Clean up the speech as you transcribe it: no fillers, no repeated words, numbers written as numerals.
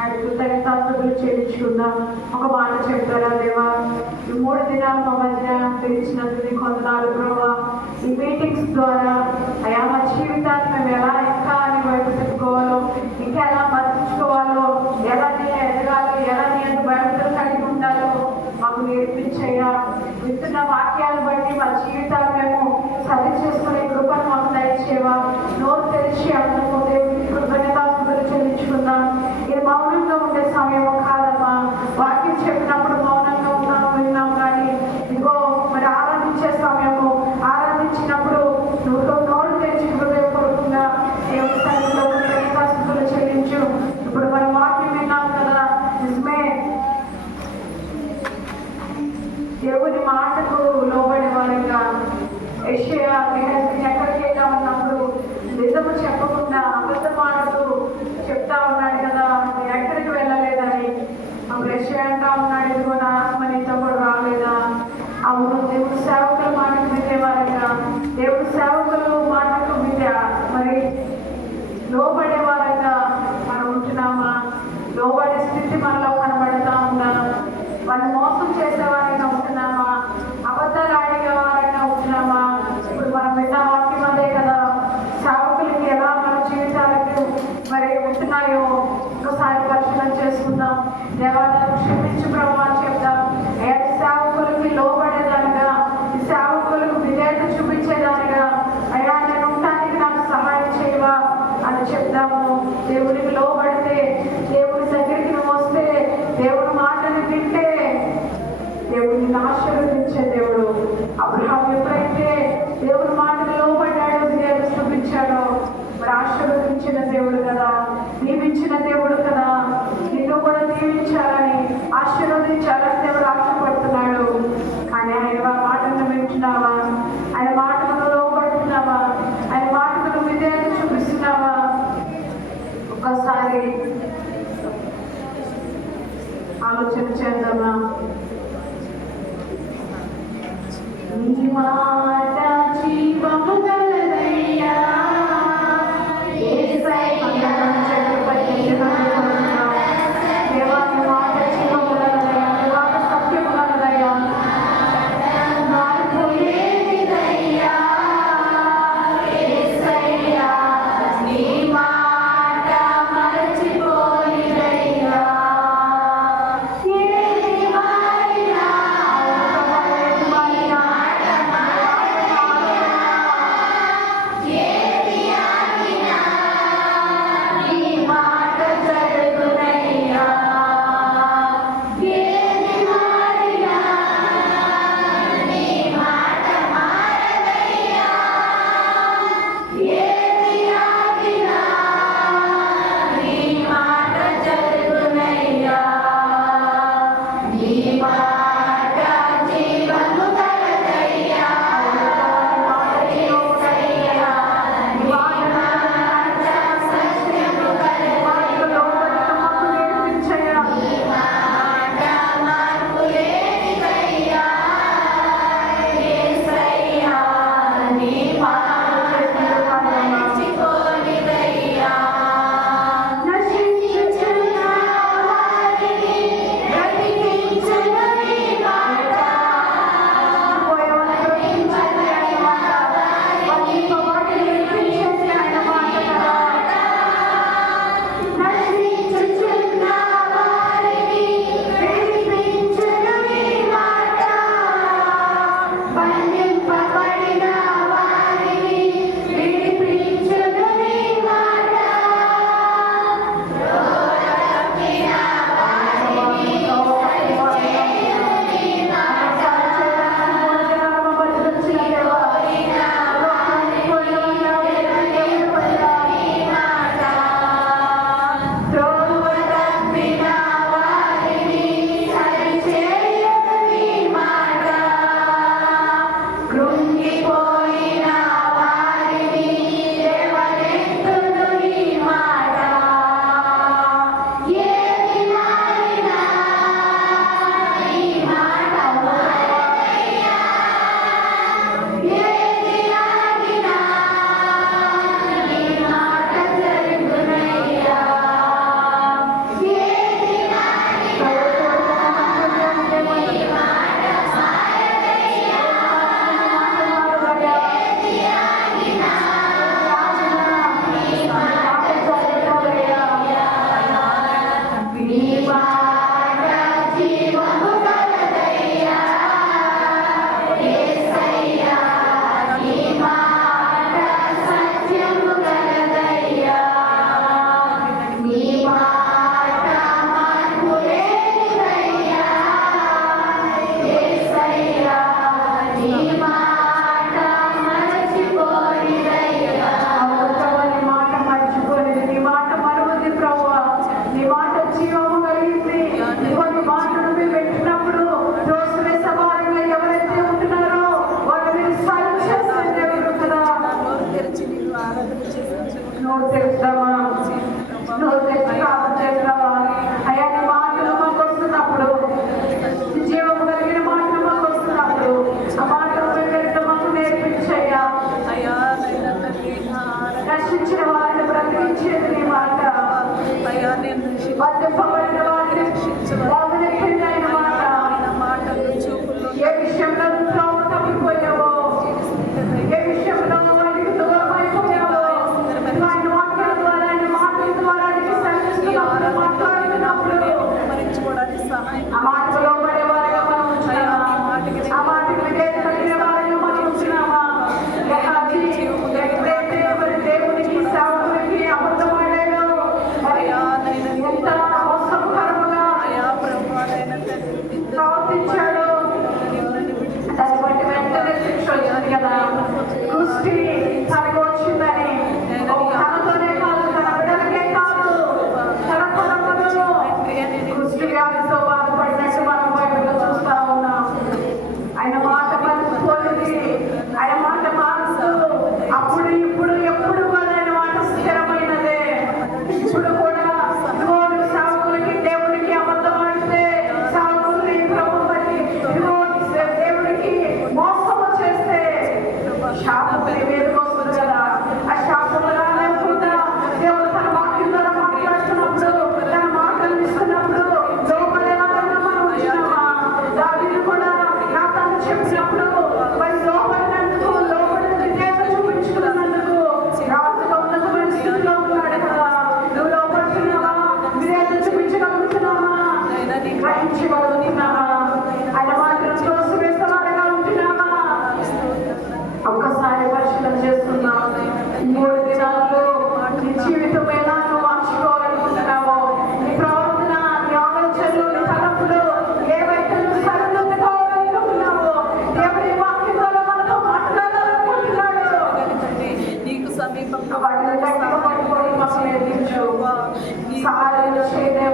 ఆయన కృతజ్ఞతాస్తుతులు చెల్లించుకుందాం. ఒక మాట చెప్తారా దేవా, ఈ 3 దినాలు మా మధ్య తెలిసినందుకు కొందనాలు ప్రభావ. ఈ మీటింగ్స్ ద్వారా అయా మా జీవితాన్ని మేము ఎలా ఇంకా నీ వైపు పెట్టుకోవాలో, ఇంకా ఎలా బతికించుకోవాలో, ఎలా నేను ఎదగాలో, ఎలా నేను భయపడలు కలిగి ఉండాలో మాకు నేర్పించయ్యా. వింటున్న వాక్యాలను బట్టి మా జీవితాలు మేము సరి చేసుకునే కృపను మాకు దయచేవా. నోరు తెరిచి అందరూ దేవుడికి కృతజ్ఞతాస్తుతులు చెల్లించుకుందాం. ఇది మౌనంగా ఉండే సమయం కాదమ్మా. వాక్యం చెప్పినప్పుడు మౌనంగా ఉన్నాం, విన్నాం, కానీ ఇదిగో మరి ఆరాధించే సమయము, ఆరాధించినప్పుడు నువ్వు నోరు తెరిచి హృదయపూర్వకంగా దేవుడి సన్నిధిలో కృతజ్ఞతాస్తుతులు చెల్లించు. ఇప్పుడు మనం వాక్యం విన్నాం కదా, నిజమే దేవుని మాటకు లోబడే వారంగా యెషయా ఎక్కడికైనా ఉన్నప్పుడు నిజము చెప్పకుండా అబద్ధం ఆడుతూ చెప్తా ఉన్నాడు కదా, ఎక్కడికి వెళ్ళలేదని. అప్పుడు యెషయా అంటా ఉన్నాడు, ఇదిగో నా ఆత్మ నీతో కూడా రాలేదా? అవును, దేవుడు సేవకుల మాటకు వినేవారంగా, దేవుడు సేవకులు మాటకు మరి లోబడే వారంగా మనం ఉంటున్నామా? లోబడే స్థితి మనలో కనబడతా ఉందా? వాళ్ళు మోసం చేసేవారైనా ఉంటున్నామా? అబద్ధాలు ఆడే వారైనా ఉంటున్నామా? ఇప్పుడు మనం విన్న వాక్యం అదే కదా, సేవకులకి ఎలా మన జీవితాలకు మరి ఉంటున్నాయో ఒకసారి పరిశీలన చేసుకుందాం. దేవాలయం క్షమించు ప్రభు అని చెప్తాం. సేవకులకి లోబడేదానిగా, ఈ సేవకులకు విధేయత చూపించేదానిగా అయ్యా నేను ఉండడానికి నాకు సహాయం చేయవా అని చెప్తాము. దేవుడికి లోబడితే, దేవుడి దగ్గరికి నువ్వు వస్తే, దేవుడి మాటని వింటే దేవుడిని ఆశీర్వదించే దేవుడు. అబ్రహాం ఎప్పుడైతే దేవుడి మాటలు లోబడ్డాడో, విధేయత చూపించాడో, మరి ఆశీర్వదించిన దేవుడు కదా, దీవించిన దేవుడు కదా. నిన్ను కూడా దీవించాలని, ఆశీర్వదించాలని దేవుడు ఆశపడుతున్నాడు. కానీ ఆయన మాటలను వింటున్నావా? ఆయన మాటలను లోబడుతున్నావా? ఆయన మాటలను విధేయత చూపిస్తున్నావా? ఒక్కసారి ఆలోచన చేద్దామా? నీ మాట జీవము గలదయ్యా, యేసయ్యా చక్రపతి దేవా, నీ మాట జీవము గలదయ్యా, నీ మాట సత్యము గలదయ్యా, మారిపోయేదయ్యా యేసయ్యా, నీ మాట మరచిపోయిదయ్యా. ఏది మారినా అయ్యా నేను బంధింపబడిన వారిని లేవనెత్తింది ఆయన మాట. మాటలు చూపుల్లో ఏ విషయంలో త్రోవ తప్పిపోయావో, ఏ విషయంలో వాటికి దూరం అయిపోయావో, ఆయన వాక్యాల ద్వారా ఆయన మాటల ద్వారా నీకు సంధిస్తున్నప్పుడు, మాట్లాడుతున్నప్పుడు మరించుకోవడానికి సహాయం ఆ మాటకు లోబడే వారిగా మనం ఉంటున్నామా? ఆ మాటకు విధేయత కలిగిన వారిగా మనం ఉంటున్నామా? గెహాజీ ఎప్పుడైతే మరి దేవునికి సేవకునికి అబద్ధమాడాడో, మరి ఎంత మోసకరముగా ప్రవర్తించాడో దాన్ని బట్టి వెంటనే శిక్ష వచ్చింది కదా. దృష్టి తనకు వచ్చిందని తనతోనే కాదు, తన బిడ్డలకే కాదు, తన కుటుంబంలో దృష్టి వ్యాధితో బాధపడినట్టు మనం బైబిల్లో చూస్తా ఉన్నాం. ఆయన మాట మర్చిపోయింది, ఆయన మాట మారుస్తూ అప్పుడు ఇప్పుడు ఎప్పుడు కూడా ఆయన మాట స్థిరమైనదే. ఇప్పుడు కూడా ఇదిగో సావులకి దేవునికి అబద్ధం ఆడితే, సావుల్ని ప్రభు బట్టి ఇదిగో దేవునికి మోసము చేస్తే శాపం మీదకి వస్తుంది కదా. ఆ శాపం రాలేకుండా దేవుడు తన వాక్యం ద్వారా మాట్లాడుతున్నప్పుడు, తన మాటలు ఇస్తున్నప్పుడు లోపడేలాగా మనం ఉంటున్నామా? దావీదు కూడా నా తను చెప్పినప్పుడు మరి లోపడినందుకు, లోపడి దేవుడు చూపించుకున్నందుకు రాజుగా ఉన్నతమైన స్థితిలో ఉన్నాడు కదా. నువ్వు లోపడుతున్నావా? విధేయత చూపించగలుగుతున్నావా? గ్రహించగలుగుతున్నావా? ఆయన మాటను త్రోసివేసేవారుగా ఉంటున్నావా? ఒక్కసారి పరిశీలన చేసుకుందాం. 3 దినాల్లో నీ జీవితం ఎలా నువ్వు మార్చుకోవాలనుకుంటున్నావో, నీ ప్రవర్తన, నీ ఆలోచనలు, నీ తలపులు ఏవైతే నువ్వు సరిదిద్దుకోవాలనుకుంటున్నావో, దేవుడి వాక్యం ద్వారా మనతో మాట్లాడాలనుకుంటున్నాడో నీకు సమీపంలో వాటిని గట్టిగా పట్టుకొని మాకు నేర్పించు. సహాయం చేయడానికి